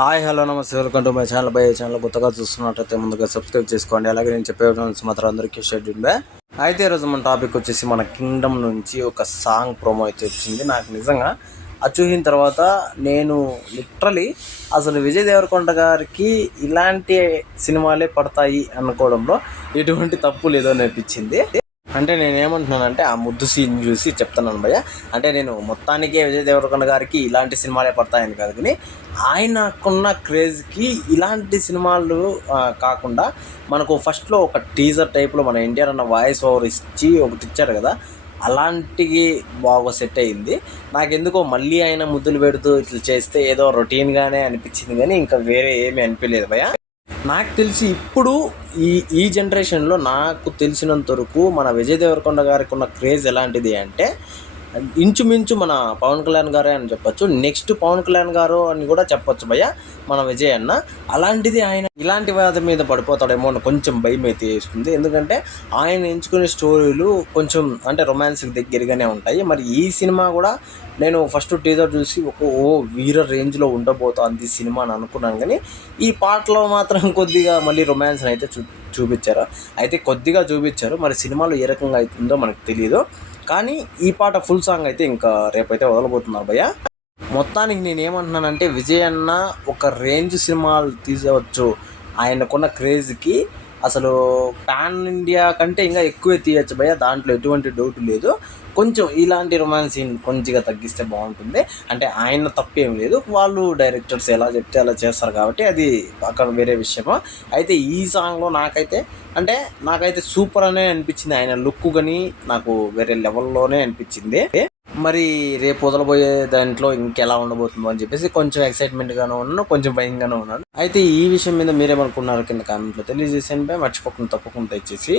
Hi hello నమస్తే welcome to my channel. Channel కొత్తగా చూస్తున్నట్టయితే ముందుగా సబ్స్క్రైబ్ చేసుకోండి. అలాగే నేను చెప్పే మాత్రం అందరికీ షేర్ చేయండి. అయితే ఈరోజు మన టాపిక్ వచ్చేసి మన కింగ్డమ్ నుంచి ఒక సాంగ్ ప్రోమో అయితే వచ్చింది. నాకు నిజంగా అది చూసిన తర్వాత నేను లిటరలీ అసలు విజయ్ దేవరకొండ గారికి ఇలాంటి సినిమాలే పడతాయి అనుకోవడంలో ఎటువంటి తప్పు లేదో అనిపించింది. అంటే నేను ఏమంటున్నానంటే ఆ ముద్దు సీన్ చూసి చెప్తున్నాను భయ్య. అంటే నేను మొత్తానికే విజయ్ దేవరకొండ గారికి ఇలాంటి సినిమాలే పడతాయని కాదు, కానీ ఆయనకున్న క్రేజ్కి ఇలాంటి సినిమాలు కాకుండా మనకు ఫస్ట్లో ఒక టీజర్ టైప్లో మన ఎన్టీఆర్ అన్న వాయిస్ ఓవర్ ఇచ్చి ఒకటి ఇచ్చారు కదా, అలాంటివి బాగా సెట్ అయింది. నాకెందుకో మళ్ళీ ఆయన ముద్దులు పెడుతూ ఇట్లా చేస్తే ఏదో రొటీన్గానే అనిపించింది, కానీ ఇంకా వేరే ఏమీ అనిపించలేదు భయ్య. నాకు తెలిసి ఇప్పుడు ఈ జనరేషన్లో నాకు తెలిసినంత వరకు మన విజయ్ దేవరకొండ గారికి ఉన్న క్రేజ్ ఎలాంటిది అంటే ఇంచుమించు మన పవన్ కళ్యాణ్ గారే అని చెప్పొచ్చు. నెక్స్ట్ పవన్ కళ్యాణ్ గారు అని కూడా చెప్పొచ్చు భయ్య మన విజయ్ అన్న. అలాంటిది ఆయన ఇలాంటి వాటి మీద పడిపోతాడేమో అని కొంచెం భయం అయితే వేస్తుంది. ఎందుకంటే ఆయన ఎంచుకునే స్టోరీలు కొంచెం అంటే రొమాన్స్కి దగ్గరగానే ఉంటాయి. మరి ఈ సినిమా కూడా నేను ఫస్ట్ టీజర్ చూసి వీర రేంజ్లో ఉండబోతుంది సినిమా అని అనుకున్నాను, కానీ ఈ పాటలో మాత్రం కొద్దిగా మళ్ళీ రొమాన్స్ అయితే చూపించారు. అయితే కొద్దిగా చూపించారు, మరి సినిమాలో ఏ రకంగా అవుతుందో మనకు తెలియదు. కానీ ఈ పాట ఫుల్ సాంగ్ అయితే ఇంకా రేపైతే వదలబోతున్నారు భయ్య. మొత్తానికి నేను ఏమంటున్నానంటే విజయ్ అన్న ఒక రేంజ్ సినిమాలు తీసేవచ్చు. ఆయనకున్న క్రేజ్కి అసలు పాన్ ఇండియా కంటే ఇంకా ఎక్కువే తీయచ్చు భయ్య, దాంట్లో ఎటువంటి డౌట్ లేదు. కొంచెం ఇలాంటి రొమాన్స్ సీన్ కొంచెంగా తగ్గిస్తే బాగుంటుంది. అంటే ఆయన తప్పేం లేదు, వాళ్ళు డైరెక్టర్స్ ఎలా చెప్తే అలా చేస్తారు కాబట్టి అది అక్కడ వేరే విషయము. అయితే ఈ సాంగ్లో నాకైతే సూపర్ అనే అనిపించింది. ఆయన లుక్ కానీ నాకు వేరే లెవెల్లోనే అనిపించింది. మరి రేపు వదలబోయే దాంట్లో ఇంకెలా ఉండబోతుందో అని చెప్పేసి కొంచెం ఎక్సైట్మెంట్గానే ఉన్నాను, కొంచెం భయంగానే ఉన్నాను. అయితే ఈ విషయం మీద మీరేమనుకున్నారు కింద కామెంట్లో తెలియజేసేయండి. మర్చిపోకుండా తప్పకుండా ఇచ్చేసి